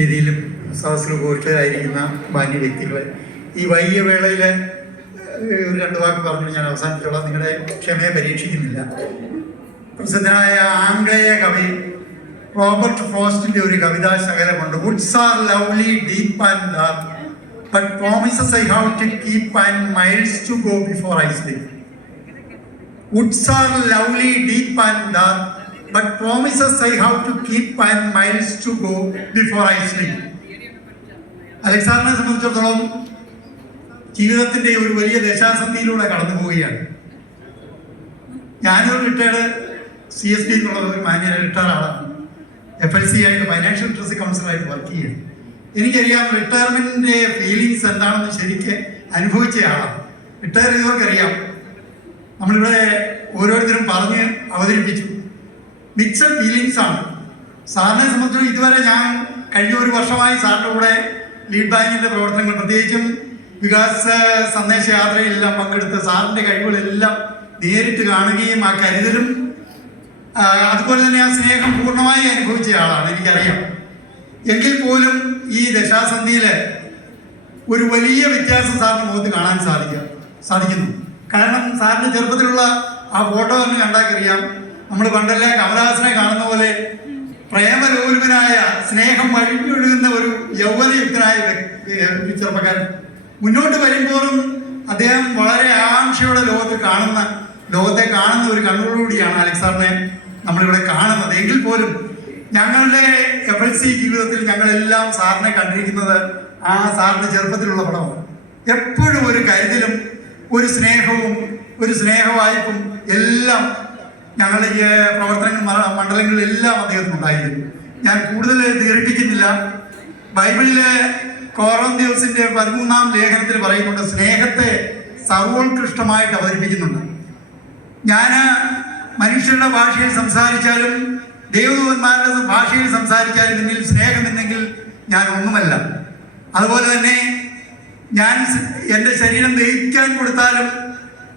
വേദിയിലും സദസ്സിലും ഉപഭോക്തരായിരിക്കുന്ന മാന്യ വ്യക്തികൾ, ഈ വൈകിയ വേളയിൽ ഒരു രണ്ട് വാക്ക് പറഞ്ഞു ഞാൻ അവസാനിച്ചോളാം. നിങ്ങളുടെ ക്ഷമയെ പരീക്ഷിക്കുന്നില്ല. പ്രസിദ്ധനായ ആംഗ്ലേയ കവി റോബർട്ട് ഫ്രോസ്റ്റിന്റെ ഒരു കവിതാ ശകലമുണ്ട്. Woods are lovely deep and dark, but promises I have to keep and miles to go before I sleep. Woods are lovely, deep and dark, but promises I have to keep and miles to go before I sleep. അലക്സാണ്ടറിനെ സംബന്ധിച്ചിടത്തോളം ജീവിതത്തിന്റെ ഒരു വലിയ ദശാസന്ധിയിലൂടെ കടന്നു പോവുകയാണ്. ഞാനൊരു retired CSP എന്നുള്ള ഒരു മാന്യ റിട്ടയർഡ് ആളാണ്. FLC ആയിട്ട് ഫൈനാൻഷ്യൽ ലിറ്ററസി കൗൺസിലറായിട്ട് വർക്ക് ചെയ്യുന്നത്. എനിക്കറിയാം റിട്ടയർമെന്റിന്റെ ഫീലിങ്സ് എന്താണെന്ന് ശരിക്ക് അനുഭവിച്ച ആളാണ്. റിട്ടയർ ചെയ്തവർക്കറിയാം. നമ്മളിവിടെ ഓരോരുത്തരും പറഞ്ഞ് അവതരിപ്പിച്ചു. മിക്സഡ് ഫീലിങ്സ് ആണ്. സാറിനെ സംബന്ധിച്ച് ഇതുവരെ ഞാൻ കഴിഞ്ഞ ഒരു വർഷമായി സാറിൻ്റെ കൂടെ ലീഡ് ബാങ്കിൻ്റെ പ്രവർത്തനങ്ങൾ, പ്രത്യേകിച്ചും വികാസ സന്ദേശയാത്രയിലെല്ലാം പങ്കെടുത്ത് സാറിൻ്റെ കഴിവുകളെല്ലാം നേരിട്ട് കാണുകയും ആ കരുതലും അതുപോലെ തന്നെ ആ സ്നേഹം പൂർണ്ണമായി അനുഭവിച്ച ആളാണ്, എനിക്കറിയാം. എങ്കിൽ പോലും ഈ ദശാസന്ധിയിൽ ഒരു വലിയ വ്യത്യാസം സാറിൻ്റെ മുഖത്ത് കാണാൻ സാധിക്കുന്നു. കാരണം സാറിൻ്റെ ചെറുപ്പത്തിലുള്ള ആ ഫോട്ടോ തന്നെ കണ്ടാക്കറിയാം. നമ്മൾ പണ്ടല്ലേ കമലഹാസനെ കാണുന്ന പോലെ പ്രേമലോലുപനായ, സ്നേഹം വഴിഞ്ഞൊഴുകുന്ന ഒരു യൗവനയുക്തനായ ഒരു ചെറുപ്പക്കാരൻ. മുന്നോട്ട് വരുമ്പോഴും അദ്ദേഹം വളരെ ആകാംക്ഷയോടെ ലോകത്തെ കാണുന്ന ഒരു കണ്ണുകൂടിയാണ് അലക്സാണ്ടറിനെ നമ്മളിവിടെ കാണുന്നത്. എങ്കിൽ പോലും ഞങ്ങളുടെ FLC ജീവിതത്തിൽ ഞങ്ങളെല്ലാം സാറിനെ കണ്ടിരിക്കുന്നത് ആ സാറിൻ്റെ ചെറുപ്പത്തിലുള്ള പടമാണ്. എപ്പോഴും ഒരു കരുതലും ഒരു സ്നേഹവും ഒരു സ്നേഹവായ്പും എല്ലാം ഞങ്ങളുടെ ഈ പ്രവർത്തന മണ്ഡലങ്ങളിലെല്ലാം അദ്ദേഹത്തിനുണ്ടായിരുന്നു. ഞാൻ കൂടുതൽ ദീർഘിക്കുന്നില്ല. ബൈബിളിലെ കൊറിന്ത്യൻസിന്റെ 13-ാം ലേഖനത്തിൽ പറയുന്നുണ്ട്, സ്നേഹത്തെ സർവോത്കൃഷ്ടമായിട്ട് അവതരിപ്പിക്കുന്നുണ്ട്. ഞാൻ മനുഷ്യരുടെ ഭാഷയിൽ സംസാരിച്ചാലും ദൈവദൂതന്മാരുടെ ഭാഷയിൽ സംസാരിച്ചാലും എന്നിൽ സ്നേഹമെന്നെങ്കിൽ ഞാൻ ഒന്നുമല്ല. അതുപോലെ തന്നെ ഞാൻ എൻ്റെ ശരീരം ദഹിക്കാൻ കൊടുത്താലും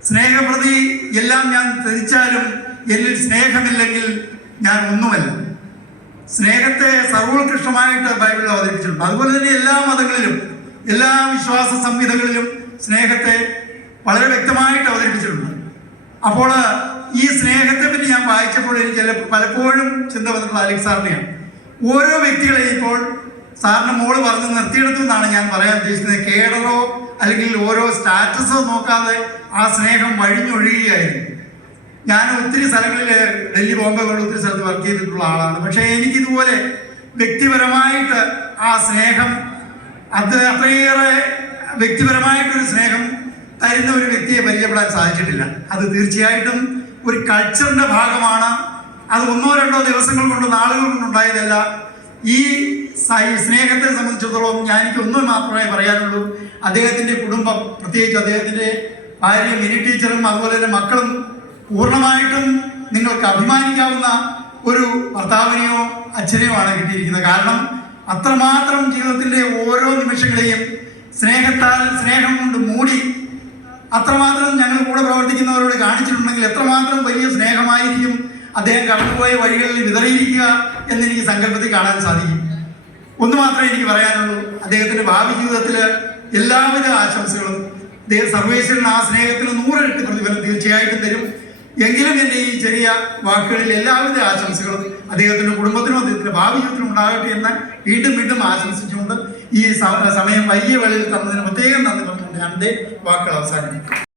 സ്നേഹപ്രതി എല്ലാം ഞാൻ ധരിച്ചാലും എന്നിൽ സ്നേഹമില്ലെങ്കിൽ ഞാൻ ഒന്നുമല്ല. സ്നേഹത്തെ സർവോത്കൃഷ്ടമായിട്ട് ബൈബിളിൽ അവതരിപ്പിച്ചിട്ടുണ്ട്. അതുപോലെ തന്നെ എല്ലാ മതങ്ങളിലും എല്ലാ വിശ്വാസ സംഹിതകളിലും സ്നേഹത്തെ വളരെ വ്യക്തമായിട്ട് അവതരിപ്പിച്ചിട്ടുണ്ട്. അപ്പോൾ ഈ സ്നേഹത്തെ പറ്റി ഞാൻ വായിച്ചപ്പോൾ എനിക്ക് പലപ്പോഴും ചിന്ത വന്നിട്ടുള്ള അലക്സാണ്ടറിനെയാണ്. ഓരോ വ്യക്തികളെയും ഇപ്പോൾ സാറിന് മോള് പറഞ്ഞ് നിർത്തിയെടുത്തെന്നാണ് ഞാൻ പറയാൻ ഉദ്ദേശിക്കുന്നത്. കേഡറോ അല്ലെങ്കിൽ ഓരോ സ്റ്റാറ്റസോ നോക്കാതെ ആ സ്നേഹം വഴിഞ്ഞൊഴുകുകയായിരുന്നു. ഞാൻ ഒത്തിരി സ്ഥലങ്ങളിൽ ഡൽഹി, ബോംബെ പോലുള്ള ഒത്തിരി സ്ഥലത്ത് വർക്ക് ചെയ്തിട്ടുള്ള ആളാണ്. പക്ഷേ എനിക്കിതുപോലെ വ്യക്തിപരമായിട്ട് ആ സ്നേഹം അത്രയേറെ വ്യക്തിപരമായിട്ടൊരു സ്നേഹം തരുന്ന ഒരു വ്യക്തിയെ പരിചയപ്പെടാൻ സാധിച്ചിട്ടില്ല. അത് തീർച്ചയായിട്ടും ഒരു കൾച്ചറിൻ്റെ ഭാഗമാണ്. അത് 1-2 ദിവസങ്ങൾ കൊണ്ട് നാളുകൾ കൊണ്ടുണ്ടായതല്ല. ഈ സ്നേഹത്തെ സംബന്ധിച്ചിടത്തോളം എനിക്ക് ഒന്നും മാത്രമേ പറയാനുള്ളൂ. അദ്ദേഹത്തിൻ്റെ കുടുംബം, പ്രത്യേകിച്ച് അദ്ദേഹത്തിൻ്റെ ഭാര്യ മിനി ടീച്ചറും അതുപോലെ തന്നെ മക്കളും പൂർണ്ണമായിട്ടും നിങ്ങൾക്ക് അഭിമാനിക്കാവുന്ന ഒരു ഭർത്താവിനെയോ അച്ഛനെയോ ആണ് കിട്ടിയിരിക്കുന്നത്. കാരണം അത്രമാത്രം ജീവിതത്തിൻ്റെ ഓരോ നിമിഷങ്ങളെയും സ്നേഹം കൊണ്ട് മൂടി അത്രമാത്രം ഞങ്ങൾ കൂടെ പ്രവർത്തിക്കുന്നവരോട് കാണിച്ചിട്ടുണ്ടെങ്കിൽ എത്രമാത്രം വലിയ സ്നേഹമായിരിക്കും അദ്ദേഹം കടന്നുപോയ വഴികളിൽ വിതറിയിരിക്കുക എന്നെനിക്ക് സങ്കല്പത്തിൽ കാണാൻ സാധിക്കും. ഒന്ന് മാത്രമേ എനിക്ക് പറയാനുള്ളൂ, അദ്ദേഹത്തിൻ്റെ ഭാവി ജീവിതത്തിൽ എല്ലാവിധ ആശംസകളും. സർവേശ്വരൻ ആ സ്നേഹത്തിന് 100 ഇരട്ടി പ്രതിഫലം തീർച്ചയായിട്ടും തരും. എങ്കിലും എൻ്റെ ഈ ചെറിയ വാക്കുകളിൽ എല്ലാവിധ ആശംസകളും അദ്ദേഹത്തിൻ്റെ കുടുംബത്തിനും അദ്ദേഹത്തിൻ്റെ ഭാവി ജീവിതത്തിനും ഉണ്ടാകട്ടെ എന്ന് വീണ്ടും ആശംസിച്ചുകൊണ്ട് ഈ സമയം വലിയ വേളയിൽ തന്നതിന് പ്രത്യേകം നന്ദി പറഞ്ഞുകൊണ്ട് ഞാൻ എൻ്റെ വാക്കുകൾ അവസാനിപ്പിക്കും.